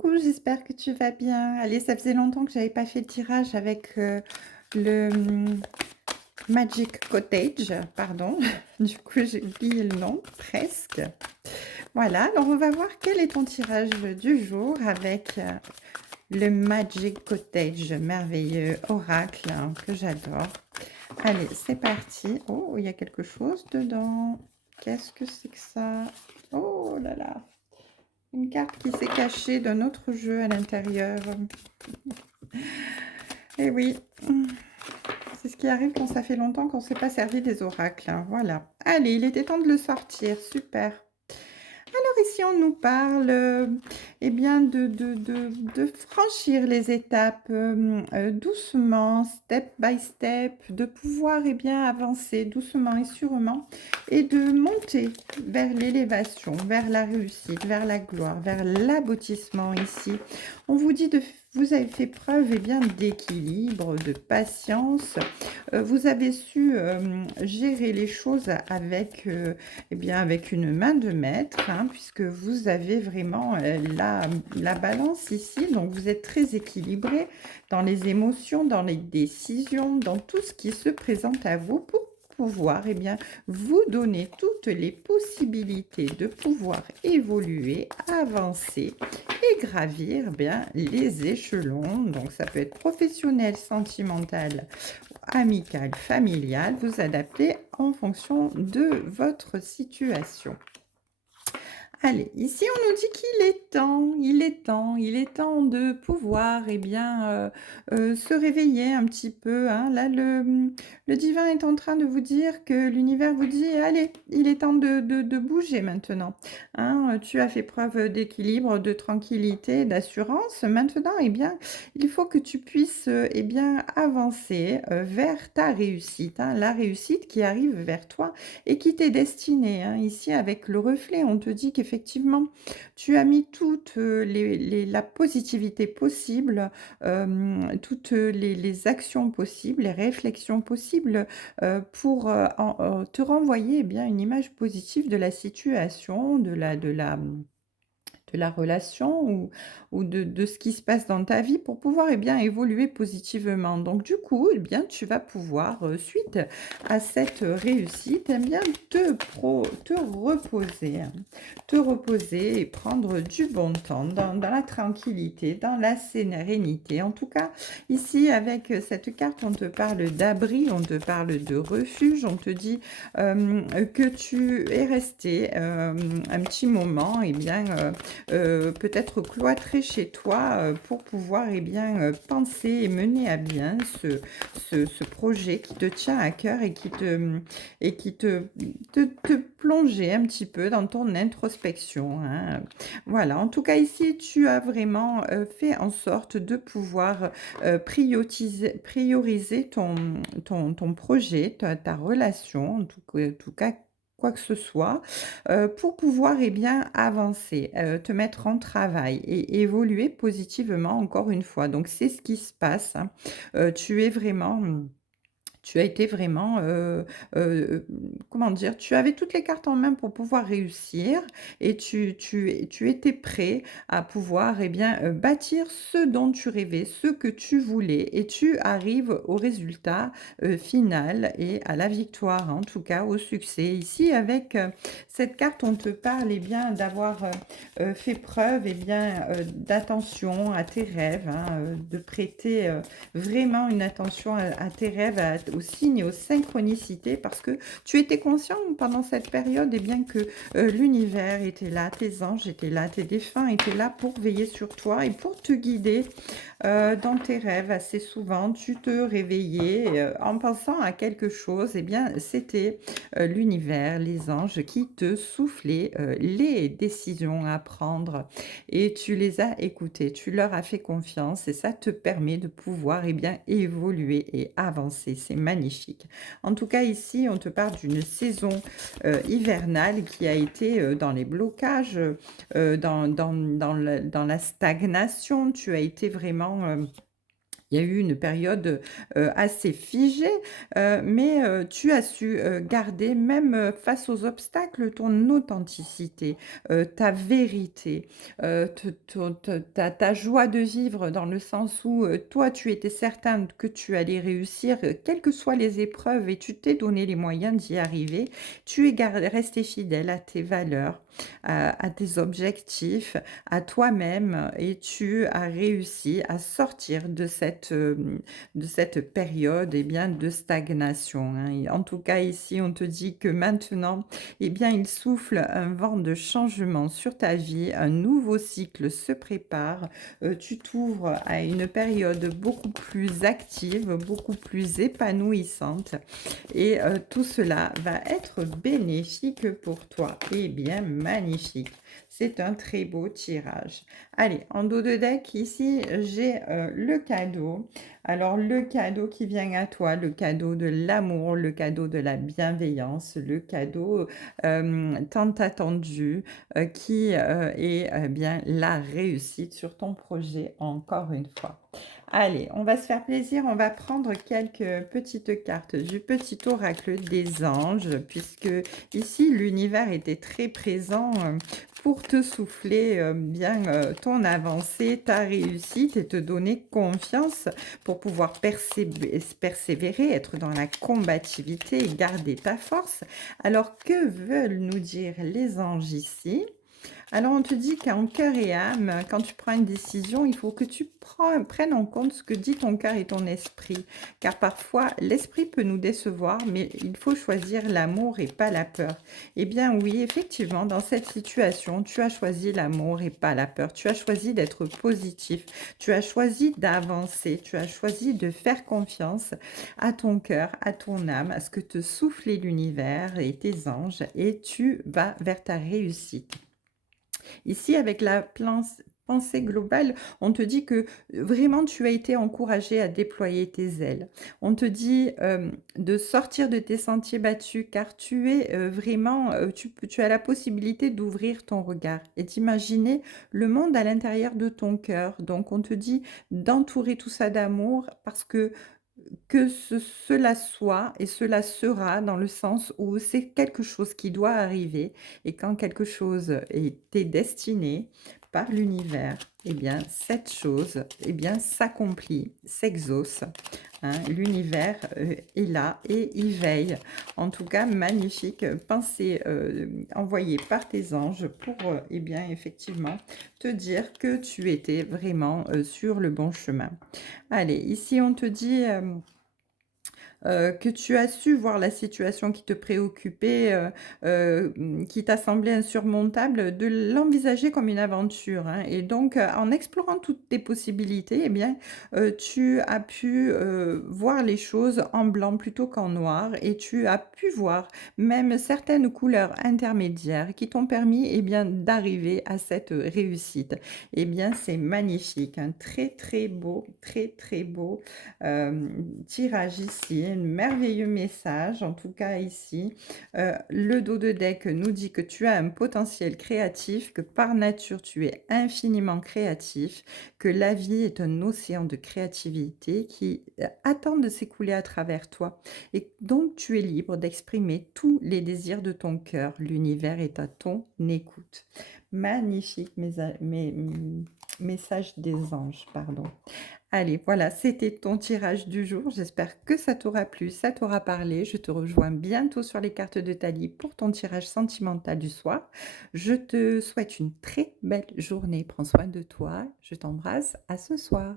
Coucou, j'espère que tu vas bien. Allez, ça faisait longtemps que j'avais pas fait le tirage avec le Magic Cottage, pardon. Du coup, j'ai oublié le nom, presque. Voilà, alors on va voir quel est ton tirage du jour avec le Magic Cottage, merveilleux oracle que j'adore. Allez, c'est parti. Oh, il y a quelque chose dedans. Qu'est-ce que c'est que ça? Oh là là. Une carte qui s'est cachée d'un autre jeu à l'intérieur. Et oui, c'est ce qui arrive quand ça fait longtemps qu'on ne s'est pas servi des oracles, hein. Voilà. Allez, il était temps de le sortir. Super. Alors ici, on nous parle eh bien, de franchir les étapes doucement, step by step, de pouvoir eh bien, avancer doucement et sûrement et de monter vers l'élévation, vers la réussite, vers la gloire, vers l'aboutissement ici. On vous dit vous avez fait preuve eh bien, d'équilibre, de patience. Vous avez su gérer les choses avec eh bien, avec une main de maître, hein, puisque vous avez vraiment la balance ici. Donc, vous êtes très équilibré dans les émotions, dans les décisions, dans tout ce qui se présente à vous pour pouvoir eh bien, vous donner toutes les possibilités de pouvoir évoluer, avancer et gravir eh bien, les échelons. Donc, ça peut être professionnel, sentimental, amical, familial, vous adaptez en fonction de votre situation. Allez, ici on nous dit qu'il est temps, il est temps de pouvoir eh bien, se réveiller un petit peu, hein. Là, le divin est en train de vous dire que l'univers vous dit: «Allez, il est temps de bouger maintenant, hein, tu as fait preuve d'équilibre, de tranquillité, d'assurance. Maintenant, eh bien, il faut que tu puisses, eh bien, avancer, vers ta réussite, hein, la réussite qui arrive vers toi et qui t'est destiné, hein. Ici, avec le reflet, on te dit qu'effectivement, tu as mis toute la positivité possible, toutes les actions possibles, les réflexions possibles pour te renvoyer eh bien, une image positive de la situation, de la relation ou de ce qui se passe dans ta vie pour pouvoir eh bien, évoluer positivement. Donc du coup, eh bien, tu vas pouvoir, suite à cette réussite, eh bien, te reposer, hein. Te reposer et prendre du bon temps dans la tranquillité, dans la sérénité. En tout cas, ici, avec cette carte, on te parle d'abri, on te parle de refuge, on te dit que tu es resté un petit moment, et bien, peut-être cloîtré chez toi pour pouvoir eh bien, penser et mener à bien ce projet qui te tient à cœur et qui te plonger un petit peu dans ton introspection, hein. Voilà, en tout cas ici, tu as vraiment fait en sorte de pouvoir prioriser ton projet, ta relation, en tout cas quoi que ce soit, pour pouvoir, eh bien, avancer, te mettre en travail et évoluer positivement encore une fois. Donc c'est ce qui se passe, hein. Tu es vraiment, tu as été vraiment, comment dire? Tu avais toutes les cartes en main pour pouvoir réussir et tu étais prêt à pouvoir, eh bien, bâtir ce dont tu rêvais, ce que tu voulais et tu arrives au résultat, final et à la victoire, en tout cas au succès. Ici avec, cette carte, on te parle, eh bien, d'avoir, fait preuve, eh bien, d'attention à tes rêves, hein, de prêter, vraiment une attention à tes rêves, aux signes et aux synchronicités parce que tu étais conscient pendant cette période eh bien, que l'univers était là, tes anges étaient là, tes défunts étaient là pour veiller sur toi et pour te guider dans tes rêves. Assez souvent, tu te réveillais en pensant à quelque chose. Eh bien, c'était l'univers, les anges qui te soufflaient les décisions à prendre et tu les as écoutés, tu leur as fait confiance et ça te permet de pouvoir eh bien, évoluer et avancer. C'est magnifique. En tout cas, ici, on te parle d'une saison hivernale qui a été dans les blocages, dans la stagnation. Tu as été vraiment il y a eu une période, assez figée, mais tu as su, garder même, face aux obstacles, ton authenticité, ta vérité, te ton te ta joie de vivre dans le sens où, toi, tu étais certaine que tu allais réussir, quelles que soient les épreuves et tu t'es donné les moyens d'y arriver. Tu es restée fidèle à tes valeurs, à tes objectifs, à toi-même et tu as réussi à sortir de cette période, eh bien, de stagnation, hein. Et en tout cas, ici, on te dit que maintenant, eh bien, il souffle un vent de changement sur ta vie, un nouveau cycle se prépare, tu t'ouvres à une période beaucoup plus active, beaucoup plus épanouissante et tout cela va être bénéfique pour toi. Eh bien, magnifique. C'est un très beau tirage. Allez, en dos de deck, ici, j'ai le cadeau. Alors, le cadeau qui vient à toi, le cadeau de l'amour, le cadeau de la bienveillance, le cadeau tant attendu, qui est bien la réussite sur ton projet, encore une fois. Allez, on va se faire plaisir, on va prendre quelques petites cartes du petit oracle des anges, puisque ici l'univers était très présent pour te souffler bien ton avancée, ta réussite et te donner confiance pour pouvoir persévérer, être dans la combativité et garder ta force. Alors, que veulent nous dire les anges ici? Alors, on te dit qu'en cœur et âme, quand tu prends une décision, il faut que tu prennes en compte ce que dit ton cœur et ton esprit. Car parfois, l'esprit peut nous décevoir, mais il faut choisir l'amour et pas la peur. Eh bien oui, effectivement, dans cette situation, tu as choisi l'amour et pas la peur. Tu as choisi d'être positif. Tu as choisi d'avancer. Tu as choisi de faire confiance à ton cœur, à ton âme, à ce que te souffler l'univers et tes anges, et tu vas vers ta réussite. Ici, avec la pensée globale, on te dit que vraiment tu as été encouragé à déployer tes ailes. On te dit de sortir de tes sentiers battus car tu es vraiment, tu as la possibilité d'ouvrir ton regard et d'imaginer le monde à l'intérieur de ton cœur. Donc on te dit d'entourer tout ça d'amour parce que cela soit et cela sera dans le sens où c'est quelque chose qui doit arriver et quand quelque chose est destiné par l'univers, eh bien cette chose, eh bien s'accomplit, s'exauce, hein. L'univers est là et il veille. En tout cas, magnifique pensée envoyée par tes anges pour, eh bien effectivement, te dire que tu étais vraiment sur le bon chemin. Allez, ici on te dit que tu as su voir la situation qui te préoccupait, qui t'a semblé insurmontable, de l'envisager comme une aventure, hein. Et donc, en explorant toutes tes possibilités, eh bien, tu as pu, voir les choses en blanc plutôt qu'en noir et tu as pu voir même certaines couleurs intermédiaires qui t'ont permis, eh bien, d'arriver à cette réussite. Eh bien, c'est magnifique, un très, très beau tirage ici, un merveilleux message, en tout cas ici. Le dos de deck nous dit que tu as un potentiel créatif, que par nature tu es infiniment créatif, que la vie est un océan de créativité qui attend de s'écouler à travers toi. Et donc tu es libre d'exprimer tous les désirs de ton cœur. L'univers est à ton écoute. Magnifique message des anges, pardon. Allez, voilà, c'était ton tirage du jour. J'espère que ça t'aura plu, ça t'aura parlé. Je te rejoins bientôt sur les cartes de Thalie pour ton tirage sentimental du soir. Je te souhaite une très belle journée. Prends soin de toi. Je t'embrasse. À ce soir.